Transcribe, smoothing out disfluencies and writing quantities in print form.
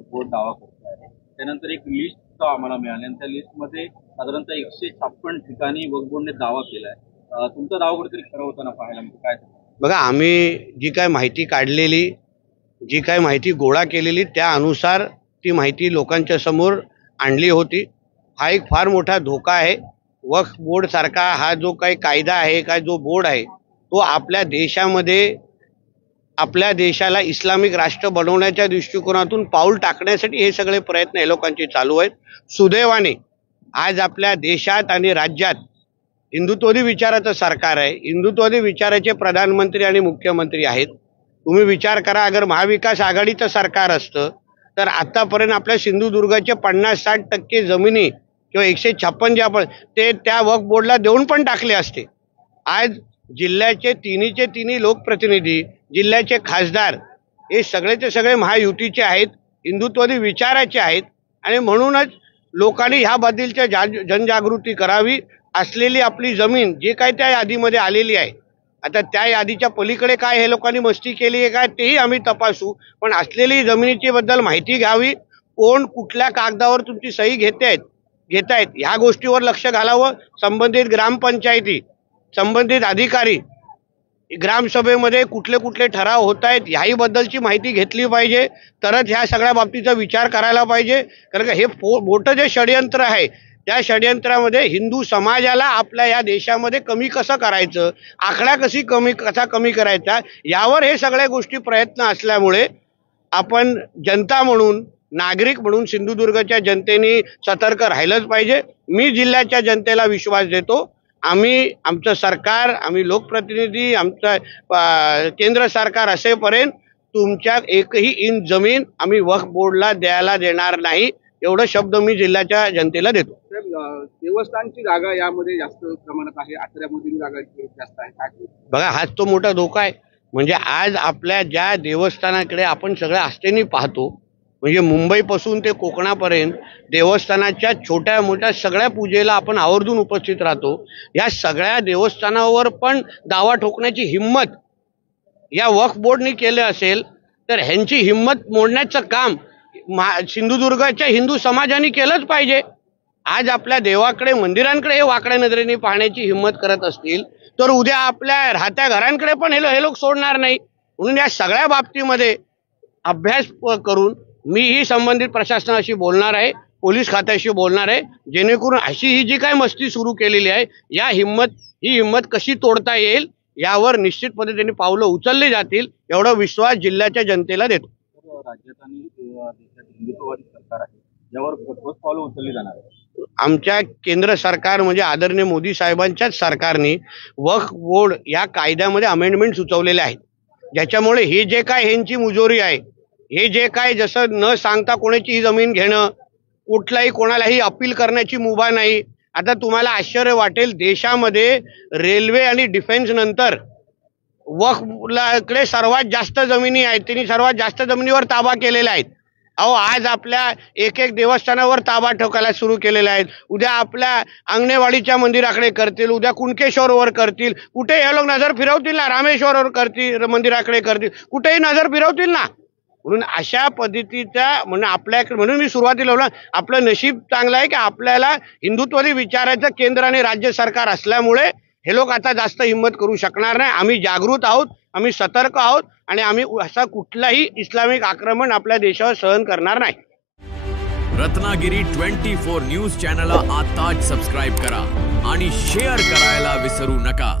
वक्फ board दावा करत आहे। त्यानंतर एक लिस्ट आम्हाला मिळाली आणि त्या लिस्टमध्ये साधारणतः 156 ठिकाणी वक्फ बोर्डने दावा केलाय। तुमचा दावा कुठेतरी खरं होताना पाहायला म्हणजे काय? बघा, आम्ही जी काय माहिती काढलेली, जी काय माहिती गोळा केलेली त्यानुसार ती माहिती लोकांच्या समोर आणली होती। हा एक फार मोठा धोका आहे। वक्फ बोर्ड सारखा हा जो काही कायदा आहे, काय जो बोर्ड आहे, तो आपल्या देशामध्ये आपल्या देशाला इस्लामिक राष्ट्र बनवण्याच्या दृष्टिकोनातून पाऊल टाकण्यासाठी हे सगळे प्रयत्न हे लोकांचे चालू आहेत। सुदैवाने आज आपल्या देशात आणि राज्यात हिंदुत्ववादी विचाराचं सरकार आहे। हिंदुत्ववादी विचाराचे प्रधानमंत्री आणि मुख्यमंत्री आहेत। तुम्ही विचार करा, अगर महाविकास आघाडीचं सरकार असतं तर आतापर्यंत आपल्या सिंधुदुर्गाचे 50-60% जमिनी किंवा 156 जे आपण ते त्या वक्फ बोर्डला देऊन पण टाकले असते। आज जिल्ह्याचे तिन्ही लोकप्रतिनिधी, जिल्ह्याचे खासदार हे सगळेचे सगळे महायुतीचे आहेत, हिंदुत्ववादी विचाराचे आहेत आणि म्हणूनच लोकांनी ह्याबद्दलची जनजागृती करावी। असलेली आपली जमीन जे काही त्या यादीमध्ये आलेली आहे, आता त्या यादीच्या पलीकडे काय हे लोकांनी मस्ती केली आहे काय तेही आम्ही तपासू, पण असलेली जमिनीची बद्दल माहिती घ्यावी। कोण कुठल्या कागदावर तुमची सही घेतायत ह्या गोष्टीवर लक्ष घालावं। संबंधित ग्रामपंचायती, संबंधित अधिकारी, ग्रामसभेमध्ये कुठले कुठले ठराव होत आहेत ह्याही बद्दलची माहिती घेतली पाहिजे, तरच ह्या सगळ्या बाबतीचा विचार करायला पाहिजे। कारण का हे मोठं जे षडयंत्र आहे त्या षडयंत्रामध्ये हिंदू समाजाला आपल्या या देशामध्ये कमी कसं करायचं, आकडा कसा कमी करायचा, यावर हे सगळ्या गोष्टी प्रयत्न असल्यामुळे आपण जनता म्हणून, नागरिक म्हणून सिंधुदुर्गच्या जनतेने सतर्क राहिलंच पाहिजे। मी जिल्ह्याच्या जनतेला विश्वास देतो, आमचं सरकार, आम्ही लोकप्रतिनिधी, आमचं केंद्र सरकार असेपर्यंत तुमच्या एकही इंच जमीन आम्ही वक्फ बोर्डला द्यायला देणार नाही, एवढं शब्द मी जिल्ह्याच्या जनतेला देतो। देवस्थानची जागा यामध्ये जास्त प्रमाणात आहे, आचऱ्यामधील जागा जास्त आहे। बघा, हाच तो मोठा धोका आहे। म्हणजे आज आपल्या ज्या देवस्थानाकडे आपण सगळ्या आस्थेने पाहतो, म्हणजे मुंबईपासून ते कोकणापर्यंत देवस्थानाच्या छोट्या मोठ्या सगळ्या पूजेला आपण आवर्जून उपस्थित राहतो। या सगळ्या देवस्थानावर पण दावा ठोकण्याची हिम्मत या वक्फ बोर्डने केलं असेल तर ह्यांची हिम्मत मोडण्याचं काम सिंधुदुर्गाच्या हिंदू समाजाने केलंच पाहिजे। आज आपल्या देवाकडे, मंदिरांकडे हे वाकड्या नजरेने पाहण्याची हिम्मत करत असतील तर उद्या आपल्या राहत्या घरांकडे पण हे लोक सोडणार नाही। म्हणून या सगळ्या बाबतीमध्ये अभ्यास करून मीही संबंधित प्रशासनाशी बोलणार आहे, पोलीस खात्याशी बोलणार आहे, जेणेकरून अशी ही जी काय मस्ती सुरू केलेली आहे ही हिम्मत कशी तोडता येईल यावर निश्चित पद्धतीने पावलं उचलली जातील, एवढा विश्वास जिल्ह्याच्या जनतेला देतो। राज्यात आणि देशात हिंदुत्ववादी सरकार आहे, यावर ठोस पावलं उचलली जाणार आहे। आमच्या केंद्र सरकार म्हणजे आदरणीय मोदी साहेबांच्याच सरकारने वक्फ बोर्ड या कायद्यामध्ये अमेंडमेंट सुचवलेले आहेत, ज्याच्यामुळे हे जे काय ह्यांची मुजोरी आहे, हे जे काय जसं न सांगता कोणाची जमीन घेणं, कुठलाही कोणालाही अपील करण्याची मुभा नाही। आता तुम्हाला आश्चर्य वाटेल, देशामध्ये रेल्वे आणि डिफेन्स नंतर वक्फकडे सर्वात जास्त जमिनी आहेत, त्यांनी सर्वात जास्त जमिनीवर ताबा केलेला आहे। आज आपल्या एक देवस्थानावर ताबा ठोकायला सुरू केलेला आहे। उद्या आपल्या अंगणेवाडीच्या मंदिराकडे करतील, उद्या कुणकेश्वरवर करतील, कुठे हे लोक नजर फिरवतील ना, रामेश्वरवर करतील, मंदिराकडे करतील, कुठेही नजर फिरवतील ना। म्हणून अशा पद्धतीचा म्हणून मी सुरुवातीला बोललो, आपलं नशीब चांगलं आहे की आपल्याला हिंदुत्ववादी विचाराचं केंद्र आणि राज्य सरकार असल्यामुळे हे लोक आता जास्त हिम्मत करू शकणार नाही। आम्ही जागृत आहोत, आम्ही सतर्क आहोत आणि आम्ही असा कुठलाही इस्लामिक आक्रमण आपल्या देशावर सहन करणार नाही। रत्नागिरी 24 न्यूज चॅनलला आताच सबस्क्राइब करा आणि शेअर करायला विसरू नका।